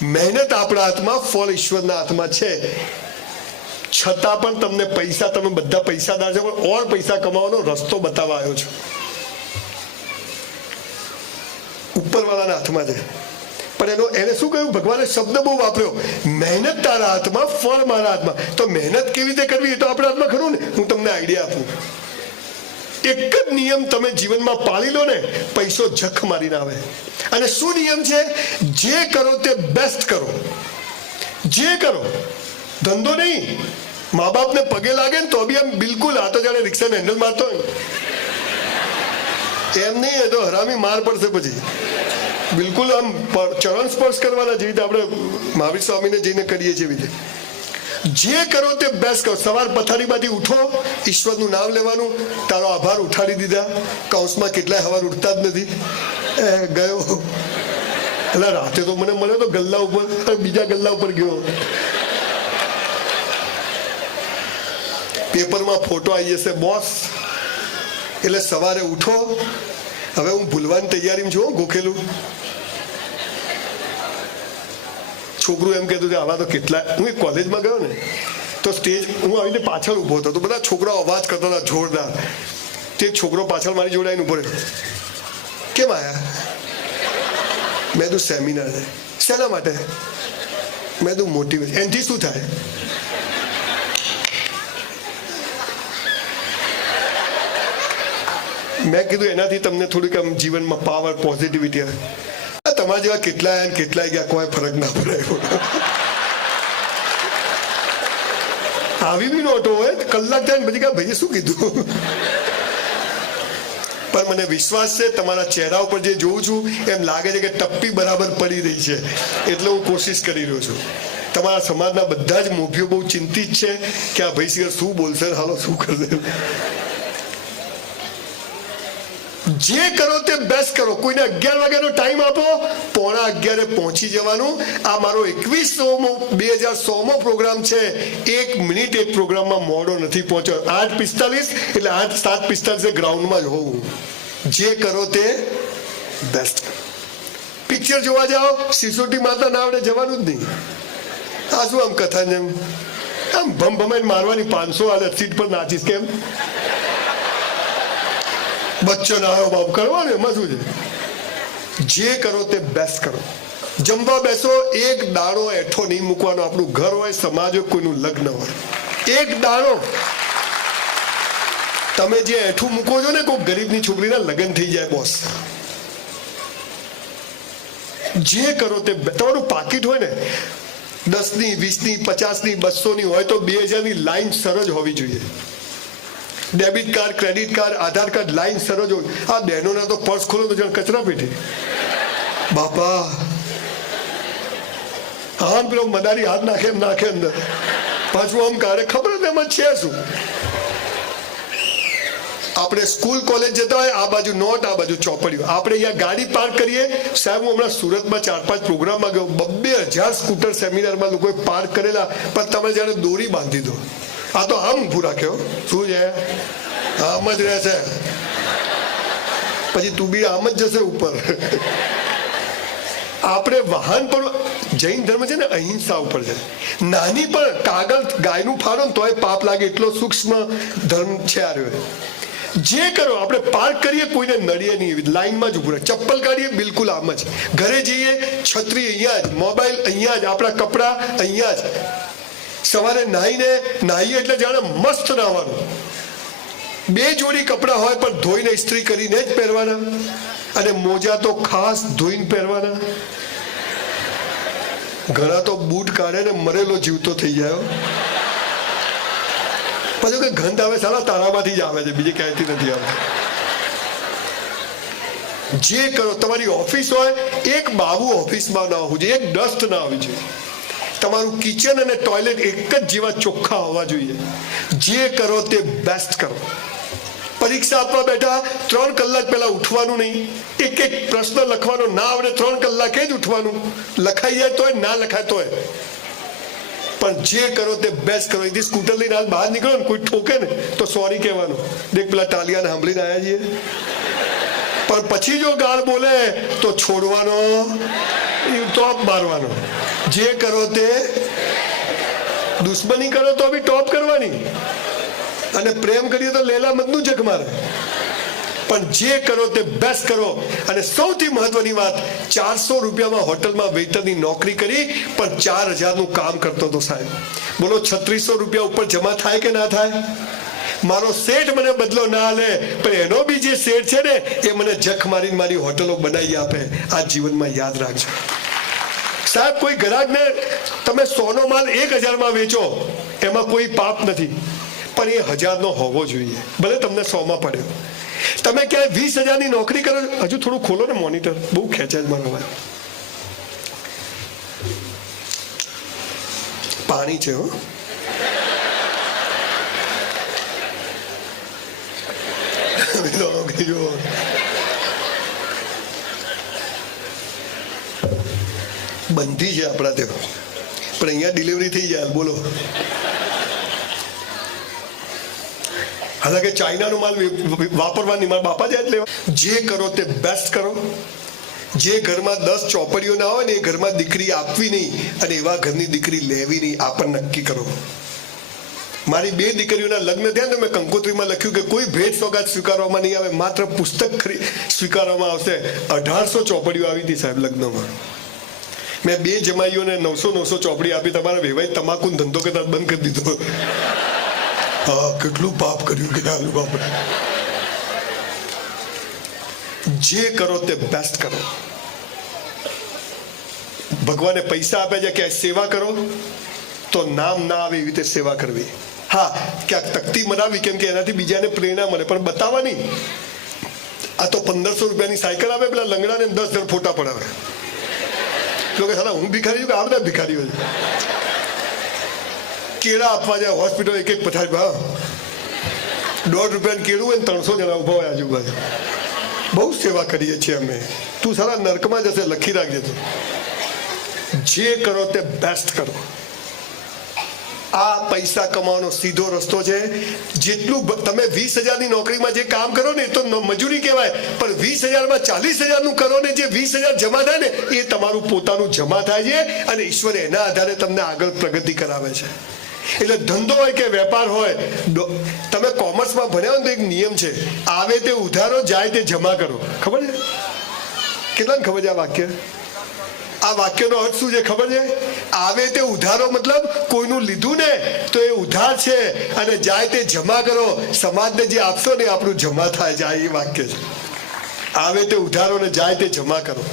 મહેનત આપણા હાથમાં, ફળ ઈશ્વરના હાથમાં છે. છતાં પણ તમને પૈસા, તમે બધા પૈસાદાર છો, પણ ઓર પૈસા કમાવાનો રસ્તો બતાવવા આવ્યો છું. ઉપરવાળાના હાથમાં છે. પણ એને શું કહ્યું? ભગવાને શબ્દ બહુ વાપર્યો, મહેનત તારા હાથમાં, ફળ મારા હાથમાં. તો મહેનત કેવી રીતે કરવી એ તો આપણા હાથમાં ખરું ને. હું તમને આઈડિયા આપું. એક જ નિયમ તમે જીવનમાં પાળી લો ને, પૈસો જખ મારીને આવે. અને શું નિયમ છે? જે કરો તે બેસ્ટ કરો. જે કરો, ધંધો નહીં. મા બાપને પગે લાગે ને તો બી આમ બિલકુલ, આ તો જાણે રિક્ષાને હેન્ડલ મારતો હોય એમ નહીં. એ તો હરામી માર પડશે પછી. બિલકુલ આમ ચરણ સ્પર્શ કરવાના, જેવી રીતે આપણે મહાવીર સ્વામીને જઈને કરીએ છીએ એવી રીતે. જે કરો તે બેસ્ટ કરો. સવાર પથારીમાંથી ઉઠો, ઈશ્વરનું નામ લેવાનું. તારો આભાર, ઉઠાડી દીધા. કૌંસમાં કેટલાય હવાર ઉઠતા જ નથી. ગયો એટલે રાતે તો મને મળ્યો તો ગલ્લા ઉપર, બીજા ગલ્લા ઉપર ગયો. પેપરમાં ફોટો આવી જશે બોસ, એટલે સવારે ઉઠો. હવે હું ભૂલવાની તૈયારીમાં છું. ગોખેલું છોકરું એમ કહેતું આવા તો કેટલા. હું એક કોલેજમાં ગયો ને તો સ્ટેજ, હું આવીને પાછળ ઊભો હતો તો બધા છોકરાઓ અવાજ કરતા હતા જોરદાર. તે છોકરો પાછળ મારી જોડે આવીને ઊભો રહ્યો. કેમ આયા? મેં તું સેમિનાર છે. શેના માટે? મેં તું મોટિવેશન. એનાથી શું થાય? મેં કીધું એનાથી તમને થોડીક આમ જીવનમાં પાવર, પોઝિટિવિટી આવે. તમારા જેવા કેટલાય કેટલાય ગયા, કોઈ ફરક ના પડે. આવી બી નોટો હોય, કલાક થાય ને પછી કા ભાઈએ શું કીધું. પણ મને વિશ્વાસ છે, તમારા ચહેરા ઉપર જે જોઉં છું એમ લાગે છે કે ટપ્પી બરાબર પડી રહી છે. એટલે હું કોશિશ કરી રહ્યો છું. તમારા સમાજના બધા જ મોભીઓ બહુ ચિંતિત છે કે આ ભાઈ સિવાય શું બોલશે, હાલો શું કરશે. જે કરો તે બેસ્ટ કરો. કોઈને 11 વાગ્યાનો ટાઈમ આપો, 11:15 પહોંચી જવાનું. આ મારો 2016મો પ્રોગ્રામ છે. 1 મિનિટ એક પ્રોગ્રામમાં મોડો નથી પહોંચ્યો. 8:45 એટલે 7:45 ગ્રાઉન્ડમાં જ હોવું. જે કરો તે બેસ્ટ. પિક્ચર જોવા જાઓ, સિસોટી માતા ના આવડે જવાનું જ નહીં. આ શું આમ કથા જેમ આમ ભમ ભમાઈને મારવાની. 500 હાલે સીટ પર નાચીશ કેમ? બચ્ચો ના આવ્યો બાપ કરવાનું, એમાં શું છે? જે કરો તે બેસ્ટ કરો. જમવા બેસો, એક દાણો એઠો નહીં મૂકવાનો. આપણું ઘર હોય, સમાજ હોય, કોઈનું લગ્ન હોય, એક દાણો તમે જે એઠું મૂકો છો ને, કોઈ ગરીબની છોકરીના લગ્ન થઈ જાય બોસ. જે કરો તે. તમારું પાકીટ હોય ને 10ની, 20ની, 50ની, 200ની હોય તો 2000ની લાઈન સરજ હોવી જોઈએ. ડેબિટ કાર્ડ, ક્રેડિટ કાર્ડ, આધાર કાર્ડ, લાઈન સરજ હોય. આ બહેનોના તો પર્સ ખોલો તો જાણ કચરા પેટી. બાપા હા, પેલો મદારી હાથ નાખે એમ નાખે અંદર, પાછું આમ કાઢે. ખબર જ એમાં છે શું? આપણે સ્કૂલ કોલેજ જતા હોય, આ બાજુ નોટ, આ બાજુ ચોપડીઓ. આપણે અહીંયા ગાડી પાર્ક કરીએ. સાહેબ, હું હમણાં સુરતમાં 4-5 પ્રોગ્રામમાં ગયો. 2,000 સ્કૂટર સેમિનારમાં લોકોએ પાર્ક કરેલા, પણ તમે જાણે દોરી બાંધી દો. આ તો આમ ઊભું રાખ્યો. શું છે? આમ જ રહેશે. પછી તું બી આમ જ જશે ઉપર. આપણે વાહન પણ, જૈન ધર્મ છે ને અહિંસા ઉપર છે. નાની પણ કાગળ ગાયનું ફાડો ને તોય પાપ લાગે, એટલો સૂક્ષ્મ ધર્મ છે આ રહ્યો. જે કરો, આપણે પાર્ક કરીએ, કોઈને નડીએ નહીં, લાઈનમાં જ ઉભું રહે. ચપ્પલ કાઢીએ, બિલકુલ આમ જ. ઘરે જઈએ, છત્રી અહીંયા જ, મોબાઈલ અહીંયા જ, આપણા કપડા અહીંયા જ. સવારે નાહીએ એટલે જાણે મસ્ત નાવાનું. 2 જોડી કપડા હોય પણ ધોઈને ઇસ્ત્રી કરીને જ પહેરવાના. અને મોજા તો ખાસ ધોઈને પહેરવાના. ઘણા તો બૂટ કાઢે ને મરેલો જીવતો થઈ જાય. પછી કે ગંધ આવે, સારા તારામાંથી જ આવે છે, બીજી ક્યાંયથી નથી આવતી. જે કરો, તમારી ઓફિસ હોય, એક બાબુ ઓફિસમાં ના હોવું જોઈએ, એક ડસ્ટ ના આવવી જોઈએ. તમારું કિચન અને ટોયલેટ એક જ જેવા ચોખ્ખા હોવા જોઈએ. જે કરો તે બેસ્ટ કરો. પરીક્ષા આપવા બેઠા 3 કલાક પહેલા ઉઠવાનું નહીં. એક પ્રશ્ન લખવાનો ના આવડે 3 કલાકે જ ઉઠવાનું. લખાઈ જાય તોય, ના લખાય તોય. પણ જે કરો તે બેસ્ટ કરો. એથી સ્કૂટર લઈને હાલ બહાર નીકળો ને, કોઈ ઠોકે ને તો સોરી કહેવાનું. દેખ પેલા ટાલિયાને સાંભળીને આવ્યા છીએ. પણ પછી જો ગાળ બોલે તો છોડવાનો, ટોપ મારવાનો. જે કરો તે દુશ્મની કરો તો બી ટોપ કરવાની, અને પ્રેમ કરીએ તો લેલા મતનું જગ મારે. પણ જે કરો તે બેસ્ટ કરો. અને સૌથી મહત્વની વાત, 400 રૂપિયામાં હોટલમાં વેઇટરની નોકરી કરી પણ 4000નું કામ કરતો હતો સાહેબ. બોલો 3600 રૂપિયા ઉપર જમા થાય કે ના થાય? મારો શેઠ મને બદલો ના લે, પણ એનો બી જે શેઠ છે ને એ મને જખ મારીને મારી હોટલો બનાવી આપે. આ જીવનમાં યાદ રાખજો સાહેબ. કોઈ ગ્રાહકને તમે 100નો માલ 1000માં વેચો, એમાં કોઈ પાપ નથી, પણ એ 1000નો હોવો જોઈએ. ભલે તમને 100માં પડ્યો. તમે ક્યાંય 20000ની નોકરી કરો, હજુ થોડું ખોલો ને મોનિટર, બહુ ખેંચાય છે મારો ભાઈ. પાણી છે હો. બંધી છે આપણા ત્યાં, પણ અહીંયા ડિલિવરી થઈ જાય. બોલો, હાલાકે ચાઇનાનો માલ વાપરવાની મારા બાપા જાય એટલે. જે કરો તે બેસ્ટ કરો. જે ઘરમાં 10 ચોપડીઓ ના હોય ને એ ઘરમાં દીકરી આપવી નહીં, અને એવા ઘરની દીકરી લેવી નહીં. આ પણ નક્કી કરો. મારી 2 દીકરીઓના લગ્ન થયા ને, મેં કંકોત્રીમાં લખ્યું કે કોઈ ભેટ સોગાત સ્વીકારવામાં નહીં આવે, માત્ર પુસ્તક સ્વીકારવામાં આવશે. 1800 ચોપડીઓ આવી હતી સાહેબ લગ્નમાં. મેં 2 જમાઈઓને 900 ચોપડી આપી. તમારા વેવાઈ તમાકુ ધંધો કરતા બંધ કરી દીધો. હા, કેટલું પાપ કર્યું કે આલુ બાપરે. જે કરો તે બેસ્ટ કરો. ભગવાને પૈસા આપ્યા છે કે સેવા કરો તો નામ ના આવે એવી રીતે સેવા કરવી. હા, ક્યાંક તકતી મરાવી, કેમ કે એનાથી બીજાને પ્રેરણા મળે, પણ બતાવવાની. આ તો 1500 રૂપિયાની સાયકલ આવે, પેલા લંગડાને 10 જણ ફોટા પડાવે. લોકો સાલા હું ભિખારી છું કે આ બધા ભિખારીઓ છે. કેળા આપવા જાય હોસ્પિટલ, એક પથારી, હા, ₹1.5 કેળું હોય ને 300 જણા ઉભા હોય આજુબાજુ. બહુ સેવા કરીએ છીએ અમે. તું સારા નર્કમાં જશે, લખી રાખજે તું. જે કરો તે બેસ્ટ કરો. આ પૈસા કમાવાનો સીધો રસ્તો છે. જેટલું તમે 20000ની નોકરીમાં જે કામ કરો ને એ તો મજૂરી કહેવાય, પણ 20000માં 40000નું કરો ને જે 20000 જમા થાય ને એ તમારું પોતાનું જમા થાય છે, અને ઈશ્વર એના આધારે તમને આગળ પ્રગતિ કરાવે છે. એટલે ધંધો હોય કે વેપાર હોય, તમે કોમર્સમાં ભણ્યા હોય તો એક નિયમ છે, આવે તે ઉધારો, જાય તે જમા કરો. ખબર છે? કેટલાને ખબર છે આ વાક્ય? આ વાક્યનો અર્થ શું છે ખબર છે? આવે તે ઉધારો મતલબ કોઈનું લીધું ને તો એ ઉધાર છે, અને જાય તે જમા કરો, સમાજને જે આપશો ને આપણું જમા થાય જાય. એ વાક્ય છે. આવે તે ઉધારો ને જાય તે જમા કરો.